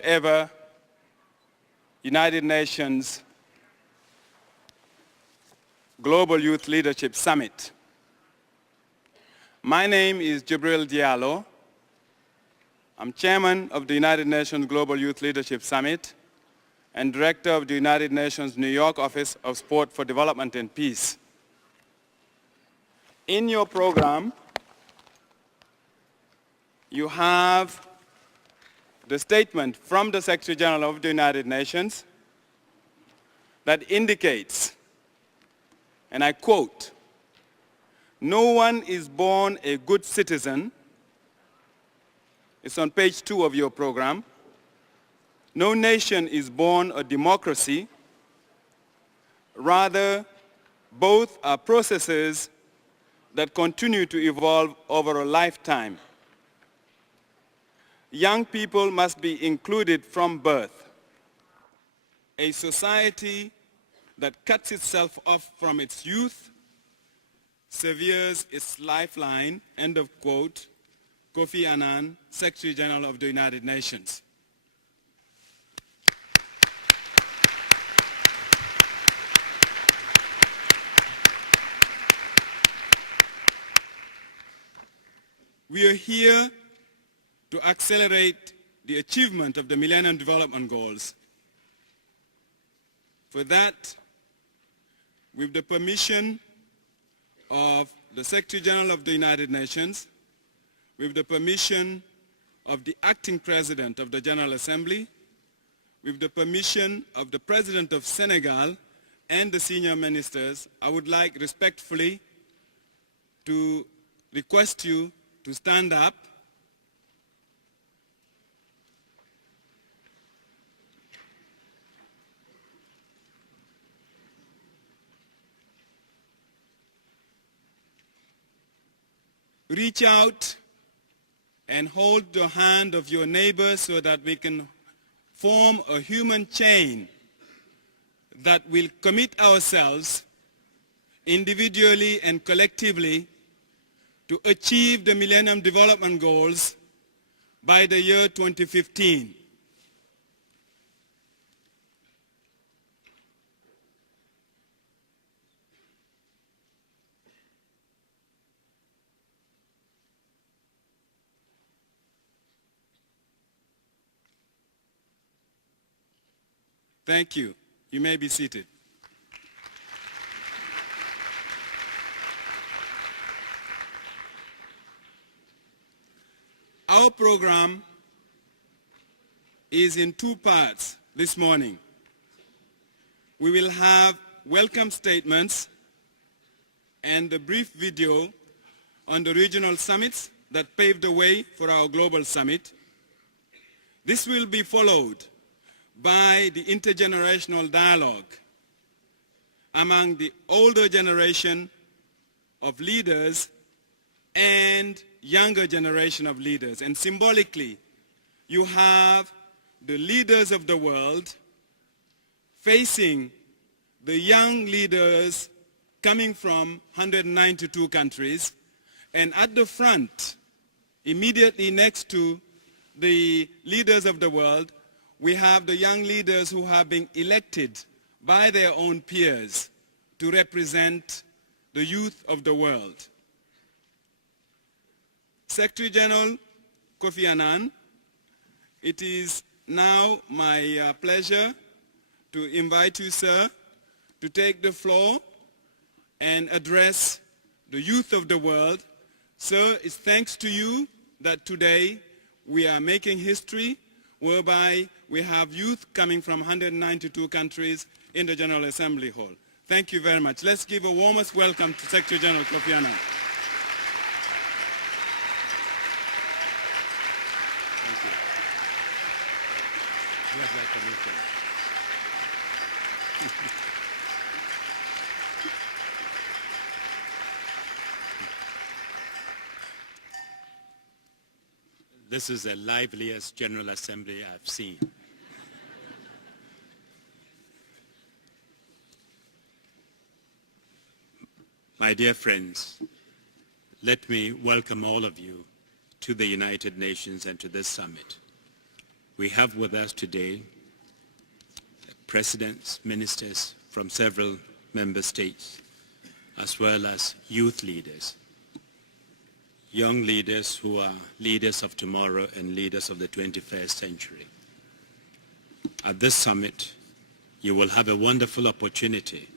ever United Nations Global Youth Leadership Summit. My name is Jibril Diallo. I'm chairman of the United Nations Global Youth Leadership Summit and director of the United Nations New York Office of Sport for Development and Peace. In your program, you have the statement from the Secretary General of the United Nations that indicates, and I quote, "No one is born a good citizen." It's on page 2 of your program. "No nation is born a democracy. Rather, both are processes that continue to evolve over a lifetime. Young people must be included from birth. A society that cuts itself off from its youth severs its lifeline," end of quote, Kofi Annan, Secretary General of the United Nations. We are here to accelerate the achievement of the Millennium Development Goals. For that, with the permission of the Secretary General of the United Nations, with the permission of the acting President of the General Assembly, with the permission of the President of Senegal and the senior ministers, I would like respectfully to request you to stand up . Reach out and hold the hand of your neighbor so that we can form a human chain that will commit ourselves individually and collectively to achieve the Millennium Development Goals by the year 2015. Thank you. You may be seated. Our program is in 2 parts this morning. We will have welcome statements and a brief video on the regional summits that paved the way for our global summit. This will be followed by the intergenerational dialogue among the older generation of leaders and younger generation of leaders. And symbolically, you have the leaders of the world facing the young leaders coming from 192 countries. And at the front, immediately next to the leaders of the world, we have the young leaders who have been elected by their own peers to represent the youth of the world. Secretary General Kofi Annan, it is now my pleasure to invite you, sir, to take the floor and address the youth of the world. Sir, it's thanks to you that today we are making history whereby we have youth coming from 192 countries in the General Assembly Hall. Thank you very much. Let's give a warmest welcome to Secretary General Kofi Annan. Thank you. Here's my commission. This is the liveliest General Assembly I've seen. My dear friends, let me welcome all of you to the United Nations and to this summit. We have with us today presidents, ministers from several member states, as well as youth leaders, young leaders who are leaders of tomorrow and leaders of the 21st century. At this summit, you will have a wonderful opportunity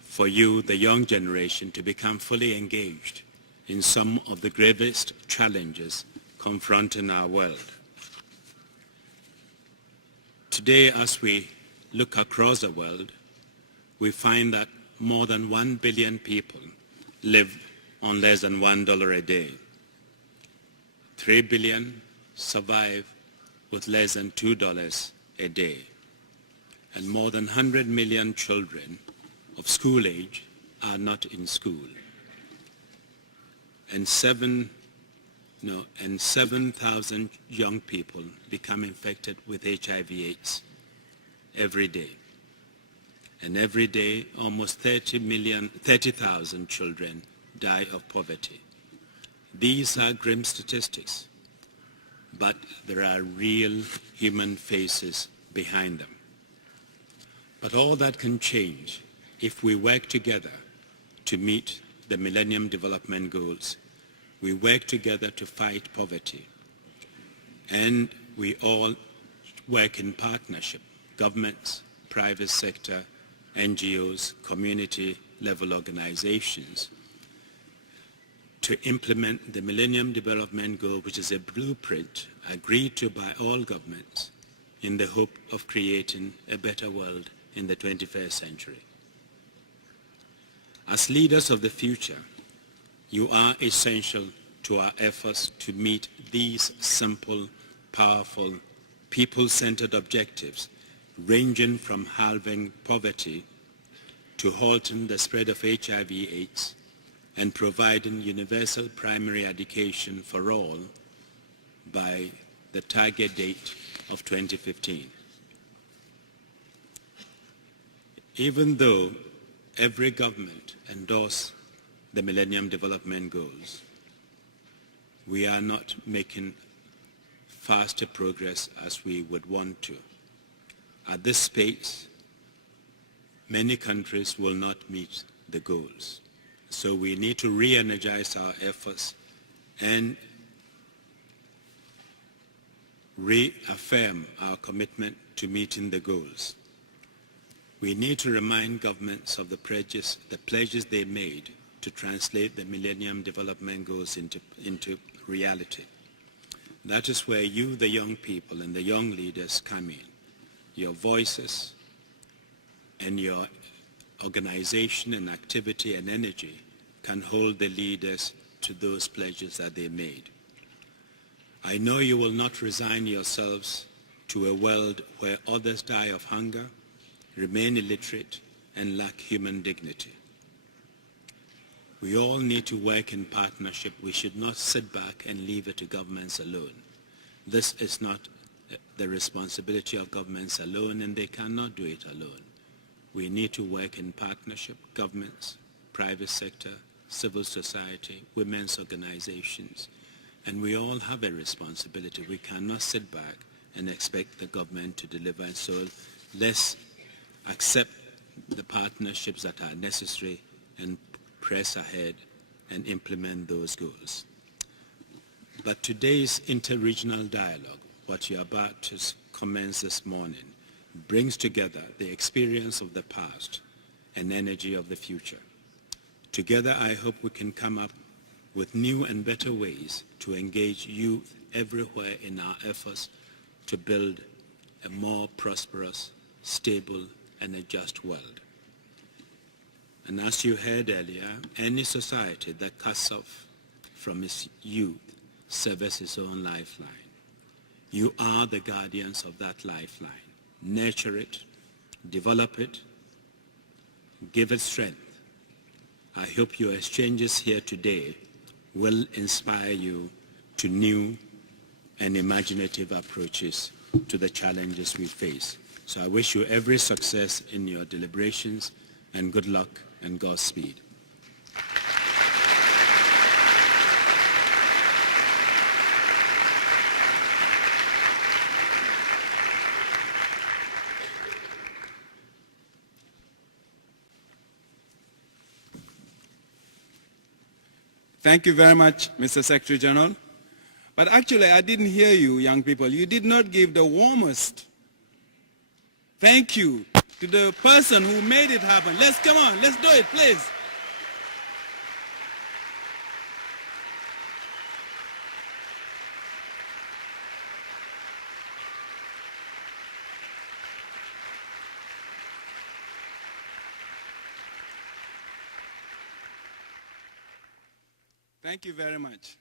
for you, the young generation, to become fully engaged in some of the gravest challenges confronting our world. Today, as we look across the world, we find that more than 1 billion people live on less than $1 a day. 3 billion survive with less than $2 a day. And more than 100 million children of school age are not in school. And 7,000 young people become infected with HIV/AIDS every day. And every day, almost 30,000 children die of poverty. These are grim statistics, but there are real human faces behind them. But all that can change if we work together to meet the Millennium Development Goals. We work together to fight poverty. And we all work in partnership, governments, private sector, NGOs, community-level organizations, to implement the Millennium Development Goal, which is a blueprint agreed to by all governments in the hope of creating a better world in the 21st century. As leaders of the future, you are essential to our efforts to meet these simple, powerful, people-centered objectives, ranging from halving poverty to halting the spread of HIV/AIDS and providing universal primary education for all by the target date of 2015. Even though every government endorsed the Millennium Development Goals, we are not making faster progress as we would want to. At this pace, many countries will not meet the goals. So we need to re-energize our efforts and reaffirm our commitment to meeting the goals. We need to remind governments of the pledges they made to translate the Millennium Development Goals into reality. That is where you, the young people, and the young leaders come in. Your voices and your organization and activity and energy can hold the leaders to those pledges that they made. I know you will not resign yourselves to a world where others die of hunger, remain illiterate, and lack human dignity. We all need to work in partnership. We should not sit back and leave it to governments alone. This is not the responsibility of governments alone, and they cannot do it alone. We need to work in partnership, governments, private sector, civil society, women's organizations, and we all have a responsibility. We cannot sit back and expect the government to deliver. And so let's accept the partnerships that are necessary and press ahead and implement those goals. But today's interregional dialogue, what you're about to commence this morning, brings together the experience of the past and energy of the future. Together, I hope we can come up with new and better ways to engage youth everywhere in our efforts to build a more prosperous, stable, and a just world. And as you heard earlier, any society that cuts off from its youth serves its own lifeline. You are the guardians of that lifeline. Nurture it, develop it, give it strength. I hope your exchanges here today will inspire you to new and imaginative approaches to the challenges we face. So I wish you every success in your deliberations, and good luck and Godspeed. Thank you very much, Mr. Secretary General. But actually, I didn't hear you, young people. You did not give the warmest thank you to the person who made it happen. Come on, let's do it, please. Thank you very much.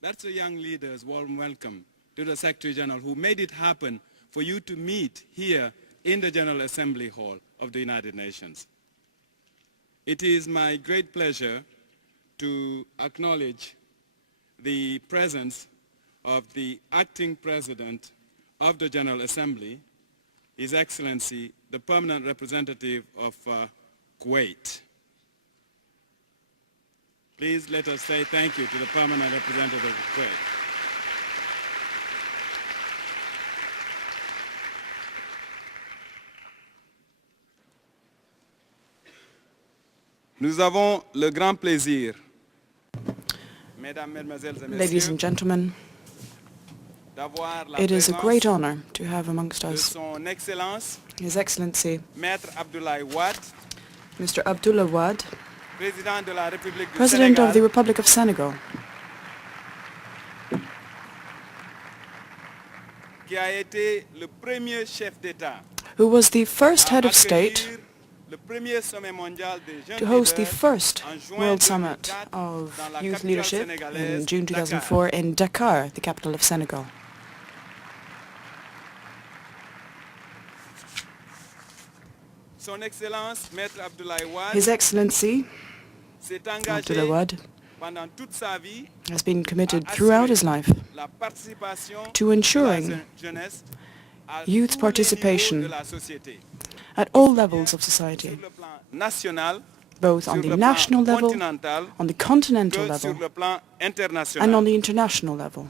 That's a young leader's warm welcome to the Secretary General who made it happen for you to meet here in the General Assembly Hall of the United Nations. It is my great pleasure to acknowledge the presence of the acting President of the General Assembly, His Excellency, the Permanent Representative of Kuwait. Please let us say thank you to the Permanent Representative of Kuwait. Nous avons le grand plaisir, Mesdames, Mesdemoiselles et Ladies Messieurs, and gentlemen, d'avoir la it is a présence great honor to have amongst de us Son Excellence, His Excellency, Maître Abdoulaye Wade, Mr. Abdullah Wade, Président de la République du President Sénégal, of the Republic of Senegal, qui a été le premier chef d'État who was the first head à of state accueillir le premier sommet mondial des jeunes to host the leaders first en juin World 2004 Summit of dans la Youth capitale Leadership sénégalaise, in June Dakar. 2004 in Dakar, the capital of Senegal. Son Excellence, Maître Abdoulaye Wade, His Excellency, s'est engagé Abdullah Wade, pendant toute sa vie has been committed à throughout his assurer life la participation to de la ensuring jeunesse à youth tous les participation niveaux de la société, at all levels of sur society, le plan national, both sur on the le national plan level, continental, on the continental que sur level, le plan international. and on the international level.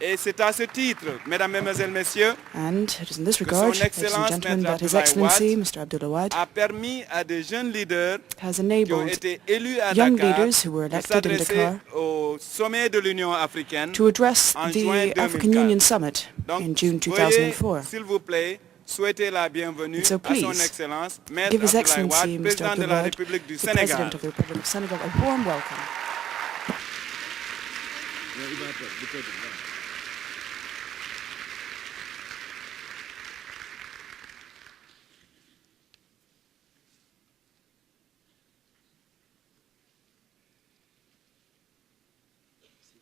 Et c'est à ce titre, Mesdames, Mesdemoiselles, Messieurs, And it is in this que regard, Son ladies and Excellence gentlemen, Maître that His Abdoulaye Excellency, Wade Mr. Abdullah Wade, a permis à des jeunes leaders has qui ont enabled été élus à young Dakar leaders who were de elected in s'adresser Dakar au sommet de l'Union africaine to address en juin the African 2004. Union Summit Donc, in June veuillez, 2004. s'il vous plaît, souhaiter la bienvenue And so à Son please, Excellence, Maître Give His Abdoulaye Excellency, Wade, Mr. Président de Abdullah la Wade, République du the Sénégal. President of the Republic of Senegal, a warm welcome.